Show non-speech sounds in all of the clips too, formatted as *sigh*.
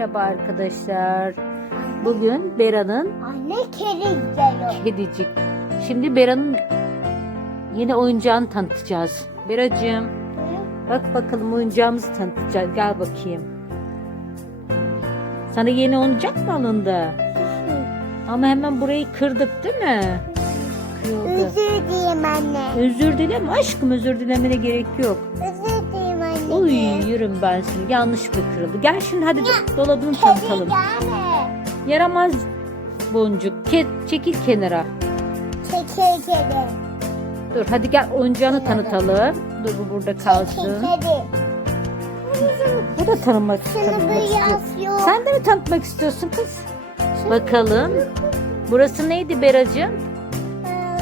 Merhaba arkadaşlar. Bugün Bera'nın Anne kedi kedicik. Şimdi Bera'nın yeni oyuncağını tanıtacağız. Beracığım bak bakalım oyuncağımızı tanıtacağız. Gel bakayım. Sana yeni oyuncak mı alındı? Ama hemen burayı kırdık değil mi? Kırıldı. Özür dileyim anne. Özür dileme aşkım özür dilemene gerek yok. Özür anne. Uy yürüm ben seni yanlışlıkla kırıldı. Gel şimdi hadi do- dolabını tanıtalım. gelme. Yaramaz boncuk. Ke çekil kenara. Çekil kedi. Dur hadi gel oyuncağını tanıtalım. Dur bu burada Çekil kalsın. kedi. Bu da tanımak, Şunu tanıtmak istiyor. Sen de mi tanıtmak istiyorsun kız? Bakalım. Burası neydi Beracığım? Ee,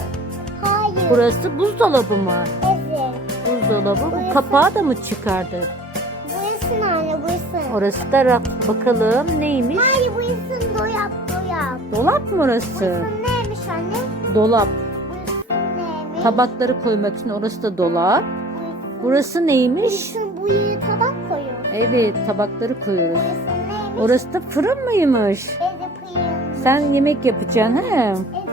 Hayır. Burası buzdolabı mı? Evet. Buzdolabı. Bu Burası- kapağı da mı çıkardı? Buyursun anne buyursun. Orası da raf. Bakalım neymiş? Hayır buyursun doyap doyap. Dolap mı orası? Buyursun neymiş anne? Dolap. Buyursun neymiş? Tabakları koymak için orası da dolap. Burası neymiş? Buyursun bu yere tabak koyuyor. Evet tabakları koyuyoruz. Buyursun neymiş? Orası da fırın mıymış? Evde pıyım. Sen yemek yapacaksın he? Evet.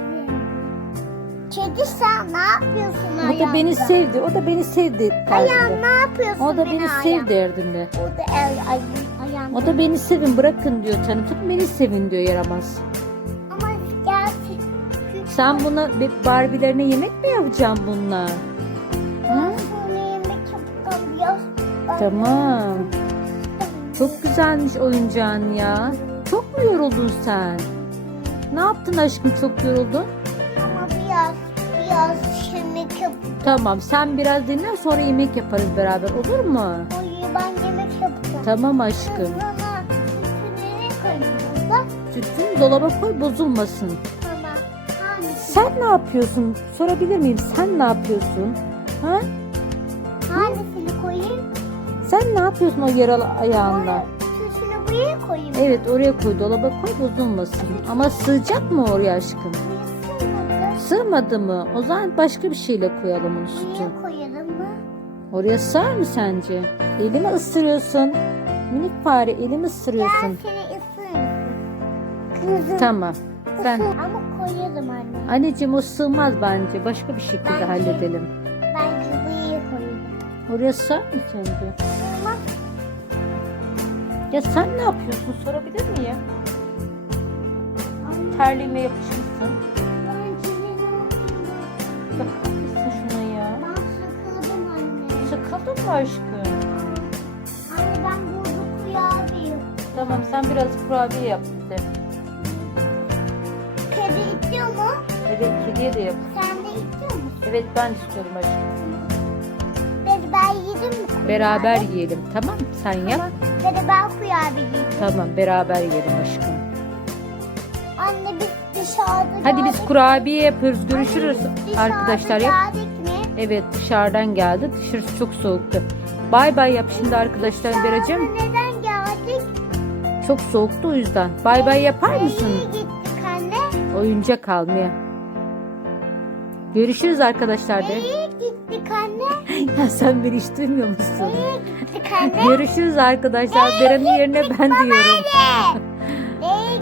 Kedi sen ne yapıyorsun O ayağında? da beni sevdi. O da beni sevdi. Ayağım ne yapıyorsun O da beni ayağım? sev derdinde. O da el, ay, ayağım. O da beni sevin bırakın diyor tanıtıp beni sevin diyor yaramaz. Ama küçük. Sen buna Barbie'lerine yemek mi yapacaksın bununla? Hı? Tamam. Çok güzelmiş oyuncağın ya. Çok mu yoruldun sen? Ne yaptın aşkım çok yoruldun? Biraz, biraz yemek yapacağım. Tamam sen biraz dinlen sonra yemek yaparız beraber olur mu? Hayır ben yemek yapacağım. Tamam aşkım. Sonra sütünü koyuyoruz da. Sütünü dolaba koy bozulmasın. Tamam. Hangisi? Sen ne yapıyorsun? Sorabilir miyim? Sen ne yapıyorsun? Ha? Hangisini koyayım? Sen ne yapıyorsun o yaralı ayağınla? Sütünü buraya koyayım. Evet oraya koy dolaba koy bozulmasın. Ama sığacak mı oraya aşkım? Sığmadı mı? O zaman başka bir şeyle koyalım onu sütü. Buraya koyalım mı? Oraya sığar mı sence? Elimi ısırıyorsun. Minik fare elimi ısırıyorsun. seni ısırırım. Kızım. Tamam. Isır. Ama koyalım anne. anneciğim o sığmaz bence. Başka bir şekilde Bence- halledelim. Bence buraya koyalım. Oraya sığar mı sence? Ama Ya sen ne yapıyorsun? Sorabilir miyim? Terliğime yapışmışsın. Mı aşkım? Anne ben burada kuyabiyim. Tamam sen biraz kurabiye yap bize. Kedi itiyor mu? Evet kediye de yap. Sen de itiyor musun? Evet ben istiyorum aşkım. Beraber yedim mi? kurabiye? Beraber yiyelim tamam? Sen yap. Beraber kuyabiyim. Tamam beraber yiyelim aşkım. Anne biz dışarıda Hadi biz kurabiye yapıyoruz. Görüşürüz arkadaşlar. Yap. Evet dışarıdan geldi. Dışarısı çok soğuktu. Bay bay yap şimdi arkadaşlar Beracığım. Neden geldik? Çok soğuktu o yüzden. Bay bay yapar mısın? Nereye gittik anne? Oyuncak almaya. Görüşürüz arkadaşlar de. Nereye gittik anne? *laughs* Ya sen beni hiç duymuyor musun? Nereye gittik anne? Görüşürüz arkadaşlar. Bera'nın yerine ben diyorum. *laughs*